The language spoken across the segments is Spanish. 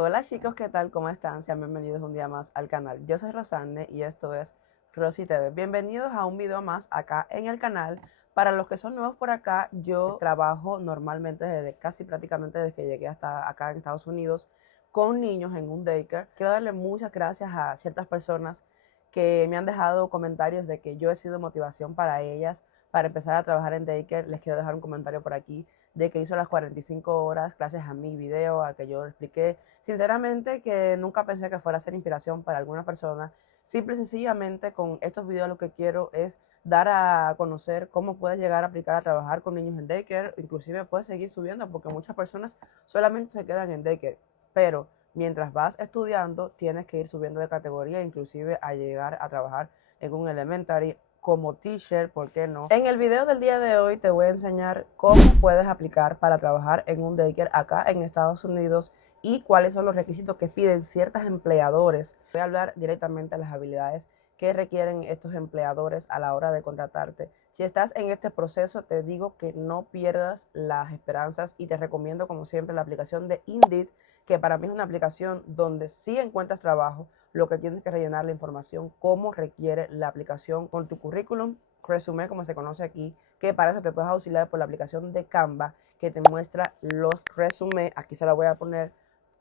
Hola chicos, ¿qué tal? ¿Cómo están? Sean bienvenidos un día más al canal. Yo soy Rosanne y esto es Rosy TV. Bienvenidos a un video más acá en el canal. Para los que son nuevos por acá, yo trabajo normalmente desde casi prácticamente desde que llegué hasta acá en Estados Unidos con niños en un daycare. Quiero darle muchas gracias a ciertas personas que me han dejado comentarios de que yo he sido motivación para ellas para empezar a trabajar en daycare. Les quiero dejar un comentario por aquí de que hizo las 45 horas gracias a mi video, a que yo expliqué. Sinceramente que nunca pensé que fuera a ser inspiración para alguna persona. Simple y sencillamente con estos videos lo que quiero es dar a conocer cómo puedes llegar a aplicar a trabajar con niños en daycare. Inclusive puedes seguir subiendo porque muchas personas solamente se quedan en daycare. Pero mientras vas estudiando tienes que ir subiendo de categoría, inclusive a llegar a trabajar en un elementary como teacher, ¿por qué no? En el video del día de hoy te voy a enseñar cómo puedes aplicar para trabajar en un daycare acá en Estados Unidos y cuáles son los requisitos que piden ciertos empleadores. Voy a hablar directamente de las habilidades que requieren estos empleadores a la hora de contratarte. Si estás en este proceso, te digo que no pierdas las esperanzas y te recomiendo, como siempre, la aplicación de Indeed, que para mí es una aplicación donde sí encuentras trabajo. Lo que tienes que rellenar la información, cómo requiere la aplicación con tu currículum, resumen, como se conoce aquí, que para eso te puedes auxiliar por la aplicación de Canva, que te muestra los resúmenes. Aquí se la voy a poner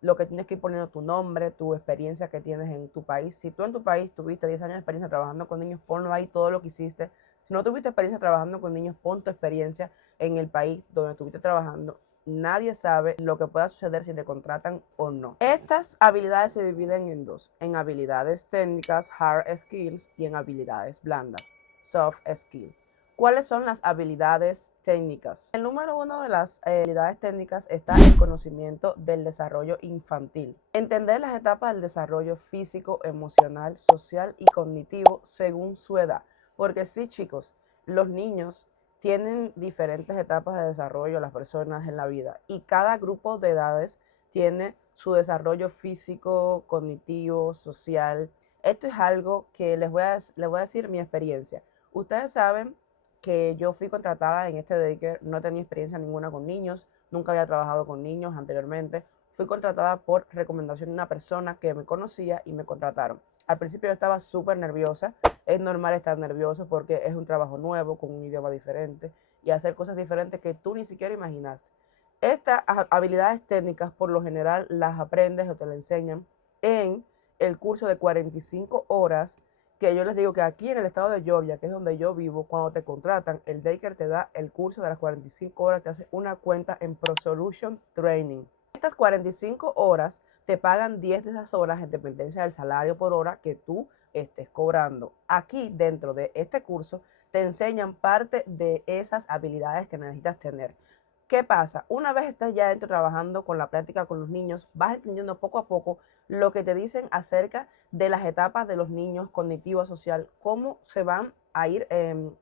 lo que tienes que ir poniendo: tu nombre, tu experiencia que tienes en tu país. Si tú en tu país tuviste 10 años de experiencia trabajando con niños, ponlo ahí todo lo que hiciste. Si no tuviste experiencia trabajando con niños, pon tu experiencia en el país donde estuviste trabajando. Nadie sabe lo que pueda suceder si te contratan o no. Estas habilidades se dividen en dos: en habilidades técnicas, hard skills, y en habilidades blandas, soft skills. ¿Cuáles son las habilidades técnicas? El número uno de las habilidades técnicas está el conocimiento del desarrollo infantil. Entender las etapas del desarrollo físico, emocional, social y cognitivo según su edad. Porque sí, chicos, los niños tienen diferentes etapas de desarrollo, las personas en la vida, y cada grupo de edades tiene su desarrollo físico, cognitivo, social. Esto es algo que les voy a decir mi experiencia. Ustedes saben que yo fui contratada en este daycare, no tenía experiencia ninguna con niños, nunca había trabajado con niños anteriormente. Fui contratada por recomendación de una persona que me conocía y me contrataron. Al principio yo estaba súper nerviosa. Es normal estar nervioso porque es un trabajo nuevo, con un idioma diferente y hacer cosas diferentes que tú ni siquiera imaginaste. Estas habilidades técnicas por lo general las aprendes o te las enseñan en el curso de 45 horas, que yo les digo que aquí en el estado de Georgia, que es donde yo vivo, cuando te contratan, el daycare te da el curso de las 45 horas, te hace una cuenta en ProSolution Training. Estas 45 horas te pagan 10 de esas horas en dependencia del salario por hora que tú estés cobrando. Aquí dentro de este curso te enseñan parte de esas habilidades que necesitas tener. ¿Qué pasa? Una vez estás ya dentro trabajando con la práctica con los niños, vas entendiendo poco a poco lo que te dicen acerca de las etapas de los niños, cognitivo, social, cómo se van a ir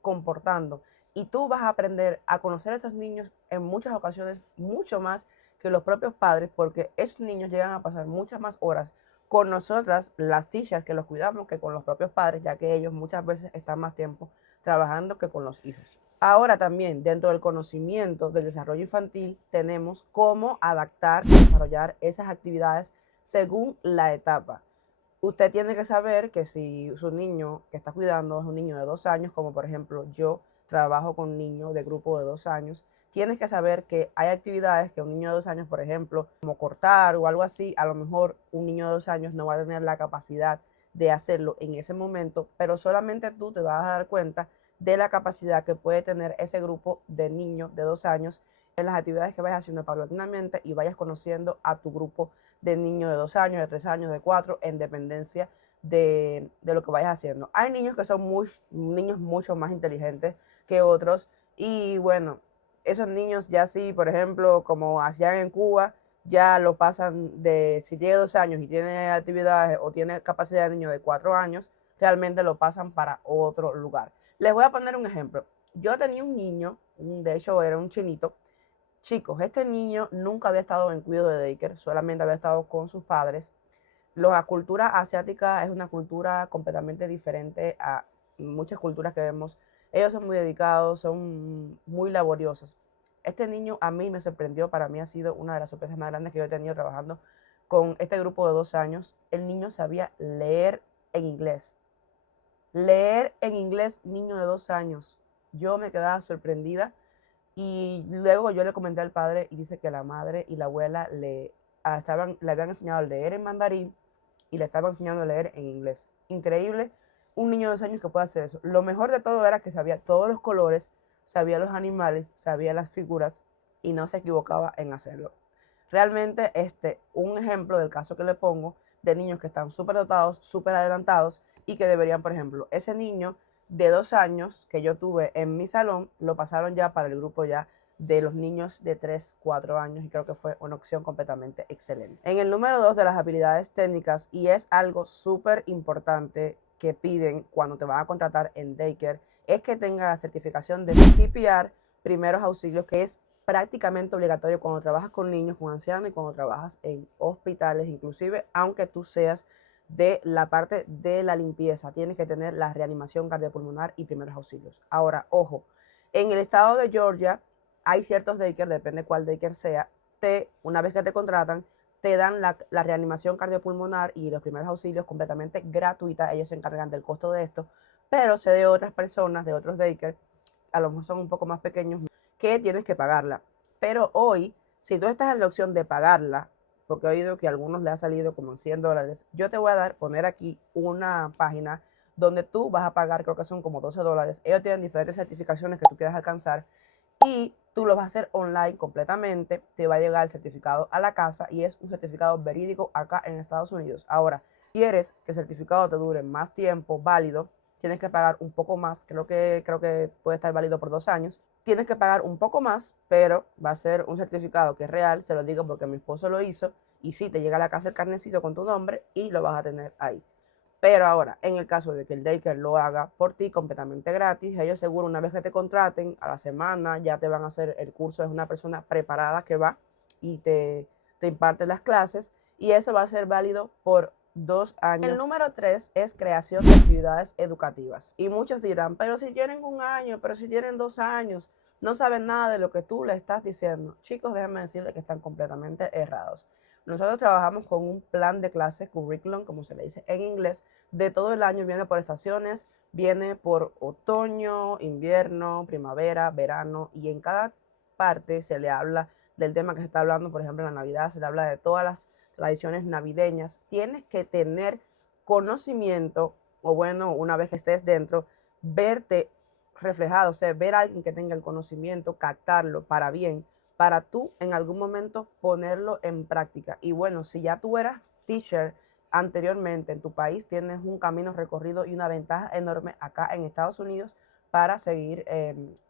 comportando. Y tú vas a aprender a conocer a esos niños en muchas ocasiones mucho más que los propios padres, porque esos niños llegan a pasar muchas más horas con nosotras, las teachers que los cuidamos, que con los propios padres, ya que ellos muchas veces están más tiempo trabajando que con los hijos. Ahora también, dentro del conocimiento del desarrollo infantil, tenemos cómo adaptar y desarrollar esas actividades según la etapa. Usted tiene que saber que si su niño que está cuidando es un niño de 2 años, como por ejemplo yo trabajo con niños de grupo de 2 años, tienes que saber que hay actividades que un niño de 2 años, por ejemplo, como cortar o algo así, a lo mejor un niño de 2 años no va a tener la capacidad de hacerlo en ese momento, pero solamente tú te vas a dar cuenta de la capacidad que puede tener ese grupo de niños de 2 años en las actividades que vayas haciendo paulatinamente y vayas conociendo a tu grupo de niños de 2 años, de 3 años, de 4, en dependencia de lo que vayas haciendo. Hay niños que son niños mucho más inteligentes que otros y bueno, esos niños ya sí, por ejemplo, como hacían en Cuba, ya lo pasan de, si tiene 2 años y tiene actividades o tiene capacidad de niño de 4 años, realmente lo pasan para otro lugar. Les voy a poner un ejemplo. Yo tenía un niño, de hecho era un chinito. Chicos, este niño nunca había estado en cuidado de daycare, solamente había estado con sus padres. La cultura asiática es una cultura completamente diferente a muchas culturas que vemos. Ellos son muy dedicados, son muy laboriosos. Este niño a mí me sorprendió, para mí ha sido una de las sorpresas más grandes que yo he tenido trabajando con este grupo de 2 años, el niño sabía leer en inglés. Leer en inglés, niño de 2 años. Yo me quedaba sorprendida y luego yo le comenté al padre y dice que la madre y la abuela le habían enseñado a leer en mandarín y le estaban enseñando a leer en inglés. Increíble, un niño de 2 años que puede hacer eso. Lo mejor de todo era que sabía todos los colores, sabía los animales, sabía las figuras y no se equivocaba en hacerlo. Realmente, un ejemplo del caso que le pongo de niños que están súper dotados, súper adelantados y que deberían, por ejemplo, ese niño de 2 años que yo tuve en mi salón, lo pasaron ya para el grupo ya de los niños de 3, 4 años y creo que fue una opción completamente excelente. En el número 2 de las habilidades técnicas, y es algo súper importante que piden cuando te van a contratar en daycare, es que tenga la certificación de CPR, primeros auxilios, que es prácticamente obligatorio cuando trabajas con niños, con ancianos y cuando trabajas en hospitales, inclusive aunque tú seas de la parte de la limpieza, tienes que tener la reanimación cardiopulmonar y primeros auxilios. Ahora, ojo, en el estado de Georgia hay ciertos daycare, depende cuál daycare sea, una vez que te contratan, te dan la reanimación cardiopulmonar y los primeros auxilios completamente gratuita, ellos se encargan del costo de esto, pero sé de otras personas, de otros daycare, a lo mejor son un poco más pequeños, que tienes que pagarla. Pero hoy, si tú estás en la opción de pagarla, porque he oído que a algunos le ha salido como en $100, yo te voy a poner aquí una página donde tú vas a pagar, creo que son como $12. Ellos tienen diferentes certificaciones que tú quieras alcanzar y tú lo vas a hacer online completamente, te va a llegar el certificado a la casa y es un certificado verídico acá en Estados Unidos. Ahora, si quieres que el certificado te dure más tiempo, válido, tienes que pagar un poco más, creo que puede estar válido por 2 años. Tienes que pagar un poco más, pero va a ser un certificado que es real, se lo digo porque mi esposo lo hizo, y sí, te llega a la casa el carnecito con tu nombre y lo vas a tener ahí. Pero ahora, en el caso de que el daycare lo haga por ti completamente gratis, ellos seguro una vez que te contraten, a la semana ya te van a hacer el curso, es una persona preparada que va y te imparte las clases y eso va a ser válido por 2 años. El número 3 es creación de actividades educativas. Y muchos dirán, pero si tienen 1 año, pero si tienen 2 años, no saben nada de lo que tú le estás diciendo. Chicos, déjenme decirles que están completamente errados. Nosotros trabajamos con un plan de clase, curriculum, como se le dice en inglés, de todo el año, viene por estaciones, viene por otoño, invierno, primavera, verano, y en cada parte se le habla del tema que se está hablando, por ejemplo, en la Navidad se le habla de todas las tradiciones navideñas. Tienes que tener conocimiento, o bueno, una vez que estés dentro, verte reflejado, o sea, ver a alguien que tenga el conocimiento, captarlo para bien, para tú en algún momento ponerlo en práctica. Y bueno, si ya tú eras teacher anteriormente en tu país, tienes un camino recorrido y una ventaja enorme acá en Estados Unidos para seguir,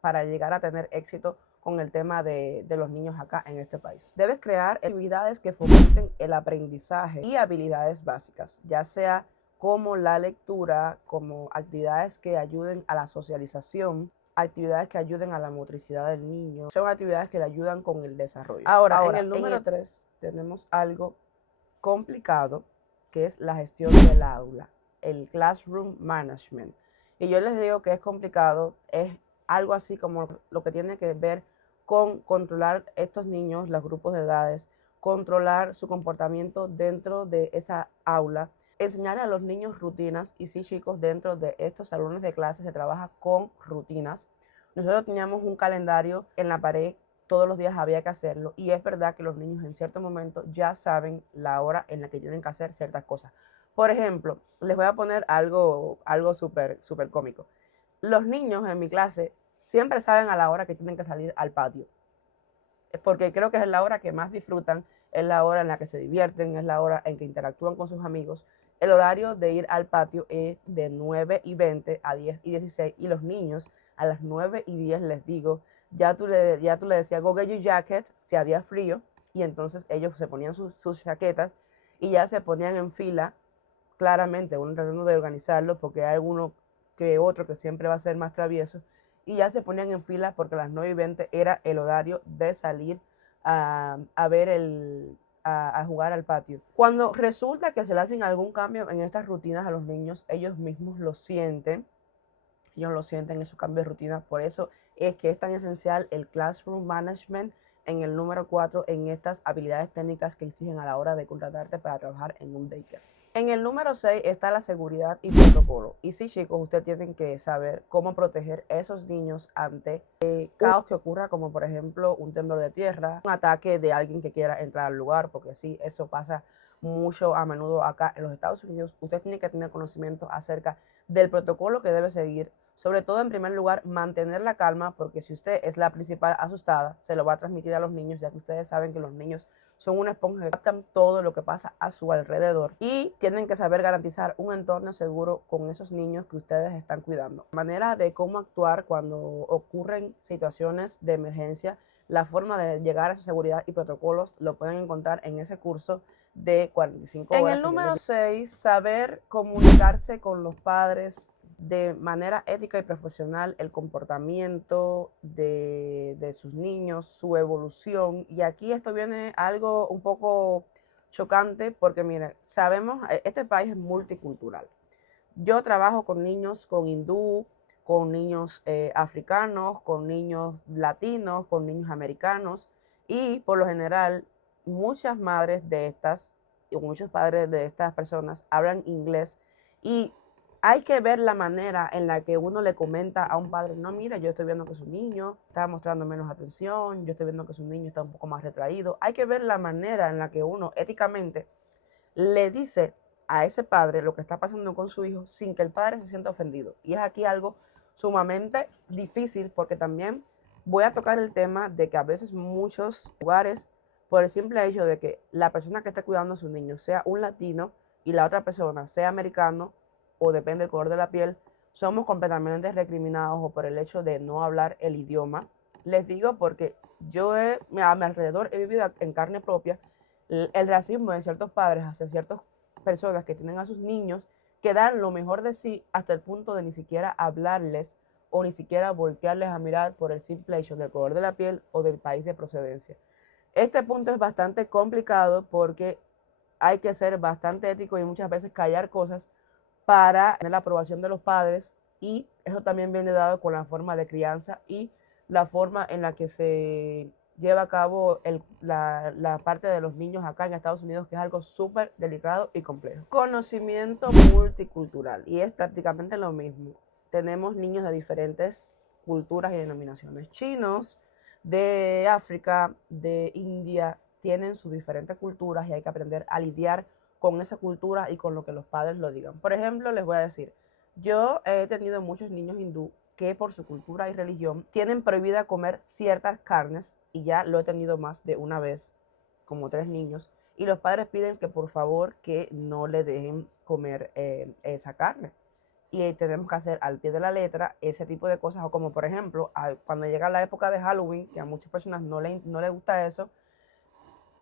para llegar a tener éxito con el tema de los niños acá en este país. Debes crear actividades que fomenten el aprendizaje y habilidades básicas, ya sea como la lectura, como actividades que ayuden a la socialización, actividades que ayuden a la motricidad del niño, son actividades que le ayudan con el desarrollo. Ahora en el número 3 tenemos algo complicado, que es la gestión del aula, el classroom management. Y yo les digo que es complicado, es algo así como lo que tiene que ver con controlar estos niños, los grupos de edades, controlar su comportamiento dentro de esa aula, enseñar a los niños rutinas. Y sí, chicos, dentro de estos salones de clase se trabaja con rutinas. Nosotros teníamos un calendario en la pared, todos los días había que hacerlo, y es verdad que los niños en cierto momento ya saben la hora en la que tienen que hacer ciertas cosas. Por ejemplo, les voy a poner algo súper cómico. Los niños en mi clase siempre saben a la hora que tienen que salir al patio, porque creo que es la hora que más disfrutan, es la hora en la que se divierten, es la hora en que interactúan con sus amigos. El horario de ir al patio es de 9:20 a 10:16 y los niños a las 9:10 les digo, ya tú le decías, go get your jacket, si había frío, y entonces ellos se ponían sus chaquetas y ya se ponían en fila, claramente uno tratando de organizarlo porque hay alguno que otro que siempre va a ser más travieso, y ya se ponían en fila porque a las 9:20 era el horario de salir a ver a jugar al patio. Cuando resulta que se le hacen algún cambio en estas rutinas a los niños, ellos mismos lo sienten, esos cambios de rutina. Por eso es que es tan esencial el classroom management, en el número 4 en estas habilidades técnicas que exigen a la hora de contratarte para trabajar en un daycare. En el número 6 está la seguridad y protocolo. Y sí, chicos, ustedes tienen que saber cómo proteger a esos niños ante caos que ocurra, como por ejemplo un temblor de tierra, un ataque de alguien que quiera entrar al lugar, porque sí, eso pasa mucho a menudo acá en los Estados Unidos. Usted tiene que tener conocimiento acerca del protocolo que debe seguir. Sobre todo, en primer lugar, mantener la calma, porque si usted es la principal asustada, se lo va a transmitir a los niños, ya que ustedes saben que los niños son una esponja que captan todo lo que pasa a su alrededor y tienen que saber garantizar un entorno seguro con esos niños que ustedes están cuidando. La manera de cómo actuar cuando ocurren situaciones de emergencia, la forma de llegar a su seguridad y protocolos lo pueden encontrar en ese curso de 45 horas. En el número 6, saber comunicarse con los padres de manera ética y profesional, el comportamiento de sus niños, su evolución. Y aquí esto viene algo un poco chocante porque, miren, sabemos, este país es multicultural. Yo trabajo con niños con hindú, con niños africanos, con niños latinos, con niños americanos y por lo general muchas madres de estas y muchos padres de estas personas hablan inglés y hay que ver la manera en la que uno le comenta a un padre, no, mira, yo estoy viendo que su niño está mostrando menos atención, yo estoy viendo que su niño está un poco más retraído. Hay que ver la manera en la que uno éticamente le dice a ese padre lo que está pasando con su hijo sin que el padre se sienta ofendido. Y es aquí algo sumamente difícil porque también voy a tocar el tema de que a veces muchos lugares, por el simple hecho de que la persona que está cuidando a su niño sea un latino y la otra persona sea americano, o depende del color de la piel, somos completamente recriminados o por el hecho de no hablar el idioma. Les digo porque yo a mi alrededor he vivido en carne propia el racismo de ciertos padres hacia ciertas personas que tienen a sus niños que dan lo mejor de sí hasta el punto de ni siquiera hablarles o ni siquiera voltearles a mirar por el simple hecho del color de la piel o del país de procedencia. Este punto es bastante complicado porque hay que ser bastante ético y muchas veces callar cosas para tener la aprobación de los padres y eso también viene dado con la forma de crianza y la forma en la que se lleva a cabo la parte de los niños acá en Estados Unidos, que es algo súper delicado y complejo. Conocimiento multicultural, y es prácticamente lo mismo. Tenemos niños de diferentes culturas y denominaciones. Chinos, de África, de India, tienen sus diferentes culturas y hay que aprender a lidiar con esa cultura y con lo que los padres lo digan. Por ejemplo, les voy a decir, yo he tenido muchos niños hindú que por su cultura y religión tienen prohibida comer ciertas carnes y ya lo he tenido más de una vez, como 3 niños, y los padres piden que por favor que no le dejen comer esa carne. Y tenemos que hacer al pie de la letra ese tipo de cosas, o como por ejemplo, cuando llega la época de Halloween, que a muchas personas no le gusta eso,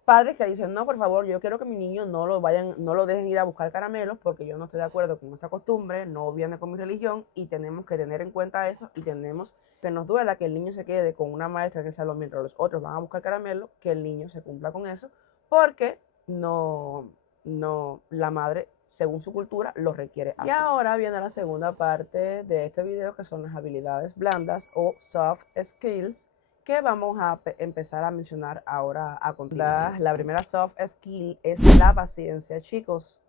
padres que dicen, no, por favor, yo quiero que mi niño no lo dejen ir a buscar caramelos porque yo no estoy de acuerdo con esa costumbre, no viene con mi religión y tenemos que tener en cuenta eso y tenemos que nos duela que el niño se quede con una maestra en el salón mientras los otros van a buscar caramelos, que el niño se cumpla con eso porque la madre, según su cultura, lo requiere así. Y ahora viene la segunda parte de este video, que son las habilidades blandas o soft skills, que vamos a empezar a mencionar ahora a continuación. La primera soft skill es la paciencia. Chicos,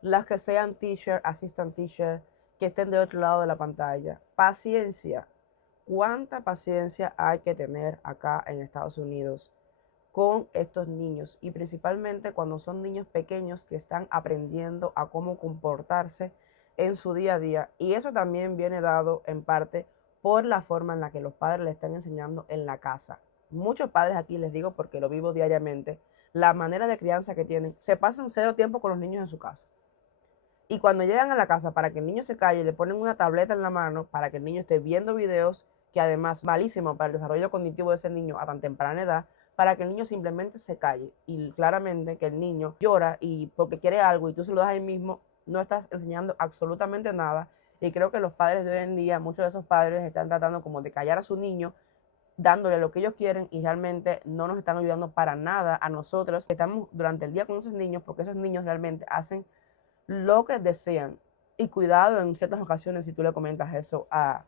las que sean teacher, assistant teacher, que estén de otro lado de la pantalla, paciencia. ¿Cuánta paciencia hay que tener acá en Estados Unidos con estos niños? Y principalmente cuando son niños pequeños que están aprendiendo a cómo comportarse en su día a día. Y eso también viene dado en parte por la forma en la que los padres le están enseñando en la casa. Muchos padres aquí, les digo porque lo vivo diariamente, la manera de crianza que tienen, se pasan 0 tiempo con los niños en su casa. Y cuando llegan a la casa, para que el niño se calle, le ponen una tableta en la mano para que el niño esté viendo videos, que además malísimo para el desarrollo cognitivo de ese niño a tan temprana edad, para que el niño simplemente se calle. Y claramente que el niño llora y porque quiere algo y tú se lo das ahí mismo, no estás enseñando absolutamente nada. Y creo que los padres de hoy en día, muchos de esos padres están tratando como de callar a su niño, dándole lo que ellos quieren y realmente no nos están ayudando para nada a nosotros que estamos durante el día con esos niños, porque esos niños realmente hacen lo que desean. Y cuidado en ciertas ocasiones si tú le comentas eso a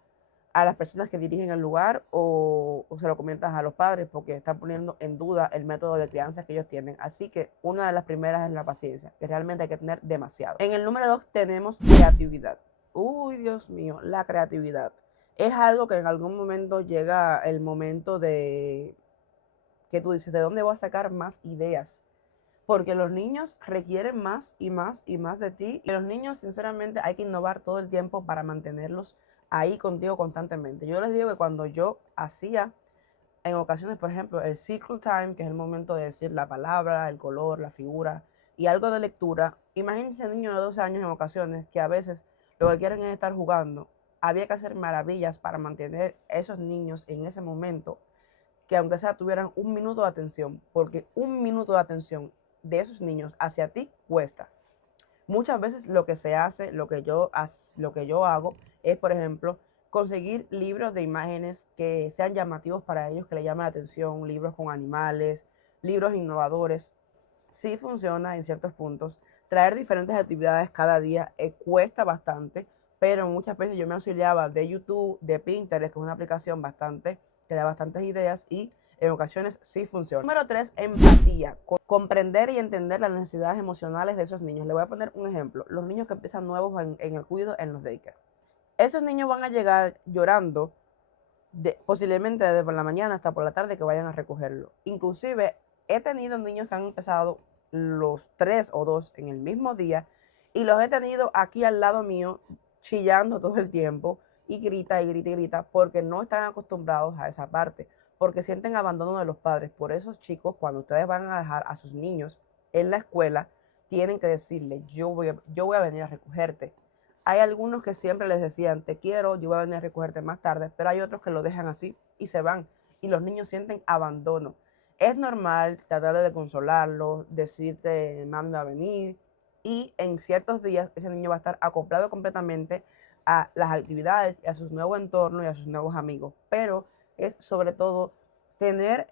a las personas que dirigen el lugar o se lo comentas a los padres porque están poniendo en duda el método de crianza que ellos tienen. Así que una de las primeras es la paciencia, que realmente hay que tener demasiado. En el número 2 tenemos creatividad. Uy, Dios mío, la creatividad. Es algo que en algún momento llega el momento de que tú dices, ¿de dónde voy a sacar más ideas? Porque los niños requieren más y más y más de ti. Y los niños, sinceramente, hay que innovar todo el tiempo para mantenerlos ahí contigo constantemente. Yo les digo que cuando yo hacía, en ocasiones, por ejemplo, el circle time, que es el momento de decir la palabra, el color, la figura y algo de lectura, imagínense niños de 12 años en ocasiones que a veces lo que quieren es estar jugando. Había que hacer maravillas para mantener a esos niños en ese momento, que aunque sea tuvieran un minuto de atención, porque un minuto de atención de esos niños hacia ti cuesta. Muchas veces lo que se hace, lo que yo hago es, por ejemplo, conseguir libros de imágenes que sean llamativos para ellos, que les llamen la atención, libros con animales, libros innovadores. Sí funciona en ciertos puntos. Traer diferentes actividades cada día cuesta bastante, pero muchas veces yo me auxiliaba de YouTube, de Pinterest, que es una aplicación bastante, que da bastantes ideas y en ocasiones sí funciona. Número 3, empatía. Comprender y entender las necesidades emocionales de esos niños. Le voy a poner un ejemplo. Los niños que empiezan nuevos en el cuidado en los daycare. Esos niños van a llegar llorando posiblemente desde por la mañana hasta por la tarde que vayan a recogerlo. Inclusive he tenido niños que han empezado los 3 o 2 en el mismo día y los he tenido aquí al lado mío chillando todo el tiempo y grita y grita y grita porque no están acostumbrados a esa parte, porque sienten abandono de los padres. Por esos chicos, cuando ustedes van a dejar a sus niños en la escuela, tienen que decirle, yo voy a venir a recogerte. Hay algunos que siempre les decían, te quiero, yo voy a venir a recogerte más tarde, pero hay otros que lo dejan así y se van. Y los niños sienten abandono. Es normal tratar de consolarlos, decirte, mami va a venir. Y en ciertos días ese niño va a estar acoplado completamente a las actividades y a su nuevo entorno y a sus nuevos amigos. Pero es sobre todo tener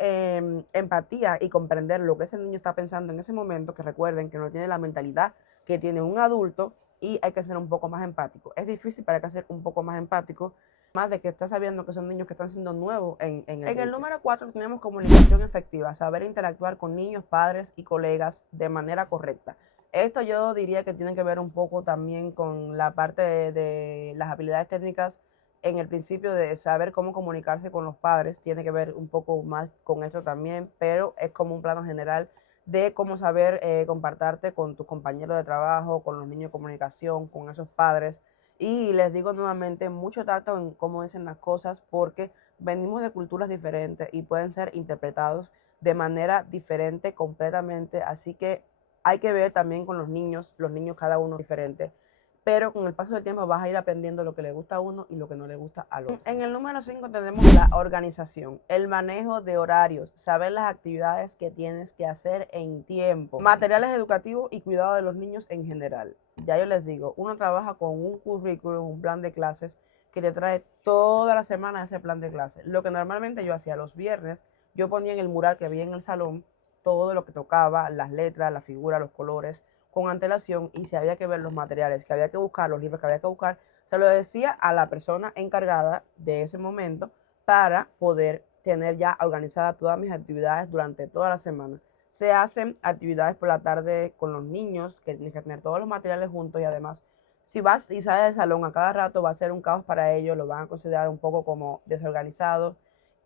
empatía y comprender lo que ese niño está pensando en ese momento, que recuerden que no tiene la mentalidad que tiene un adulto y hay que ser un poco más empático. Es difícil, pero hay que ser un poco más empático, más de que estás sabiendo que son niños que están siendo nuevos en el número 4 tenemos comunicación efectiva, saber interactuar con niños, padres y colegas de manera correcta. Esto yo diría que tiene que ver un poco también con la parte de las habilidades técnicas en el principio de saber cómo comunicarse con los padres, tiene que ver un poco más con eso también, pero es como un plano general de cómo saber compartarte con tus compañeros de trabajo, con los niños de comunicación, con esos padres. Y les digo nuevamente, mucho tacto en cómo dicen las cosas porque venimos de culturas diferentes y pueden ser interpretados de manera diferente completamente. Así que hay que ver también con los niños cada uno diferente, pero con el paso del tiempo vas a ir aprendiendo lo que le gusta a uno y lo que no le gusta al otro. En el número 5 tenemos la organización, el manejo de horarios, saber las actividades que tienes que hacer en tiempo, materiales educativos y cuidado de los niños en general. Ya yo les digo, uno trabaja con un currículum, un plan de clases que te trae toda la semana ese plan de clases. Lo que normalmente yo hacía los viernes, yo ponía en el mural que había en el salón todo lo que tocaba, las letras, la figura, los colores, con antelación, y si había que ver los materiales, que había que buscar, los libros que había que buscar, se lo decía a la persona encargada de ese momento para poder tener ya organizadas todas mis actividades durante toda la semana. Se hacen actividades por la tarde con los niños, que tienes que tener todos los materiales juntos y además, si vas y sales del salón a cada rato, va a ser un caos para ellos, lo van a considerar un poco como desorganizado.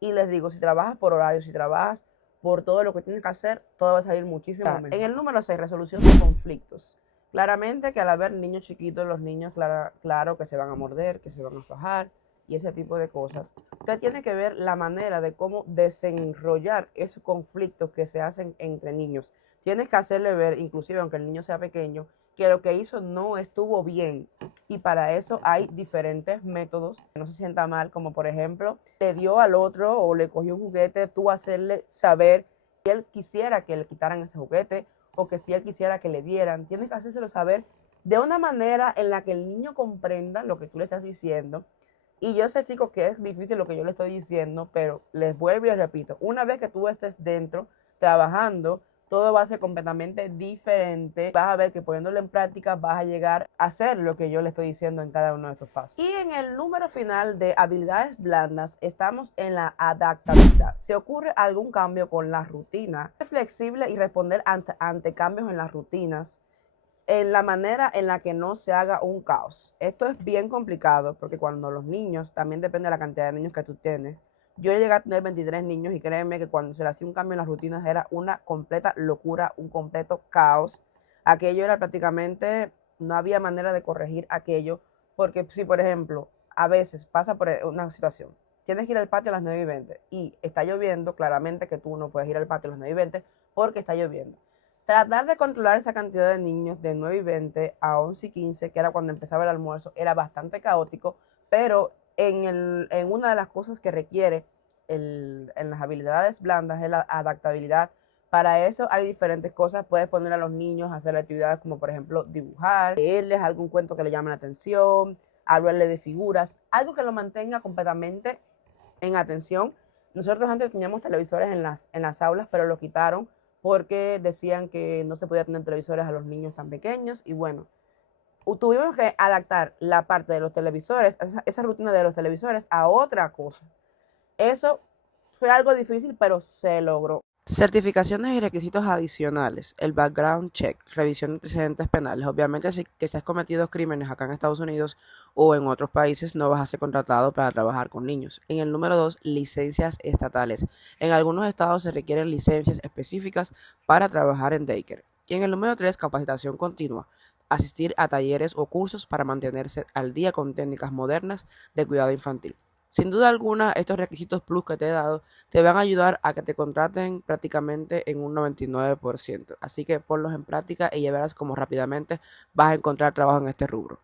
Y les digo, si trabajas por horario, si trabajas por todo lo que tienes que hacer, todo va a salir muchísimo mejor. En el número 6, resolución de conflictos. Claramente que al haber niños chiquitos, los niños, claro que se van a morder, que se van a fajar y ese tipo de cosas. Usted tiene que ver la manera de cómo desenrollar esos conflictos que se hacen entre niños. Tienes que hacerle ver, inclusive aunque el niño sea pequeño, que lo que hizo no estuvo bien. Y para eso hay diferentes métodos que no se sienta mal, como por ejemplo, le dio al otro o le cogió un juguete, tú hacerle saber que él quisiera que le quitaran ese juguete o que si él quisiera que le dieran. Tienes que hacérselo saber de una manera en la que el niño comprenda lo que tú le estás diciendo. Y yo sé, chicos, que es difícil lo que yo le estoy diciendo, pero les vuelvo y les repito, una vez que tú estés dentro, trabajando, todo va a ser completamente diferente. Vas a ver que poniéndolo en práctica vas a llegar a hacer lo que yo le estoy diciendo en cada uno de estos pasos. Y en el número final de habilidades blandas estamos en la adaptabilidad. Si ocurre algún cambio con la rutina, ser flexible y responder ante cambios en las rutinas en la manera en la que no se haga un caos. Esto es bien complicado porque cuando los niños, también depende de la cantidad de niños que tú tienes. Yo llegué a tener 23 niños y créeme que cuando se le hacía un cambio en las rutinas era una completa locura, un completo caos. Aquello era prácticamente, no había manera de corregir aquello, porque si por ejemplo a veces pasa por una situación, tienes que ir al patio a las 9:20 y está lloviendo, claramente que tú no puedes ir al patio a las 9:20 porque está lloviendo. Tratar de controlar esa cantidad de niños de 9:20 a 11:15, que era cuando empezaba el almuerzo, era bastante caótico, pero en una de las cosas que requiere en las habilidades blandas es la adaptabilidad. Para eso hay diferentes cosas. Puedes poner a los niños a hacer actividades como por ejemplo dibujar, leerles algún cuento que le llame la atención, hablarle de figuras, algo que lo mantenga completamente en atención. Nosotros antes teníamos televisores en las aulas, pero lo quitaron porque decían que no se podía tener televisores a los niños tan pequeños y bueno, tuvimos que adaptar la parte de los televisores, esa rutina de los televisores a otra cosa. Eso fue algo difícil, pero se logró. Certificaciones y requisitos adicionales, el background check, revisión de antecedentes penales. Obviamente, si has cometido crímenes acá en Estados Unidos o en otros países, no vas a ser contratado para trabajar con niños. En el número 2, licencias estatales. En algunos estados se requieren licencias específicas para trabajar en daycare. Y en el número 3, capacitación continua. Asistir a talleres o cursos para mantenerse al día con técnicas modernas de cuidado infantil. Sin duda alguna, estos requisitos plus que te he dado te van a ayudar a que te contraten prácticamente en un 99%. Así que ponlos en práctica y ya verás cómo rápidamente vas a encontrar trabajo en este rubro.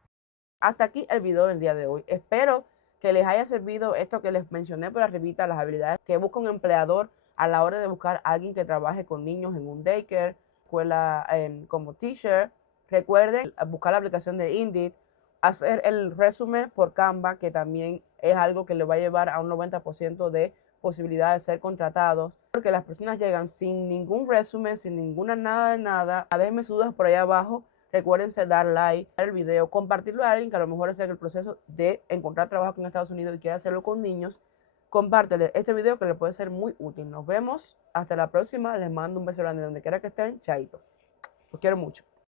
Hasta aquí el video del día de hoy. Espero que les haya servido esto que les mencioné por arribita, las habilidades que busca un empleador a la hora de buscar a alguien que trabaje con niños en un daycare, escuela como teacher. Recuerden buscar la aplicación de Indeed, hacer el resumen por Canva, que también es algo que le va a llevar a un 90% de posibilidad de ser contratados, porque las personas llegan sin ningún resumen, sin ninguna nada de nada. Déjenme sus dudas por ahí abajo. Recuérdense dar like al video, compartirlo a alguien que a lo mejor es el proceso de encontrar trabajo aquí en Estados Unidos y quiere hacerlo con niños. Compártele este video que le puede ser muy útil. Nos vemos hasta la próxima. Les mando un beso grande donde quiera que estén. Chaito. Los quiero mucho.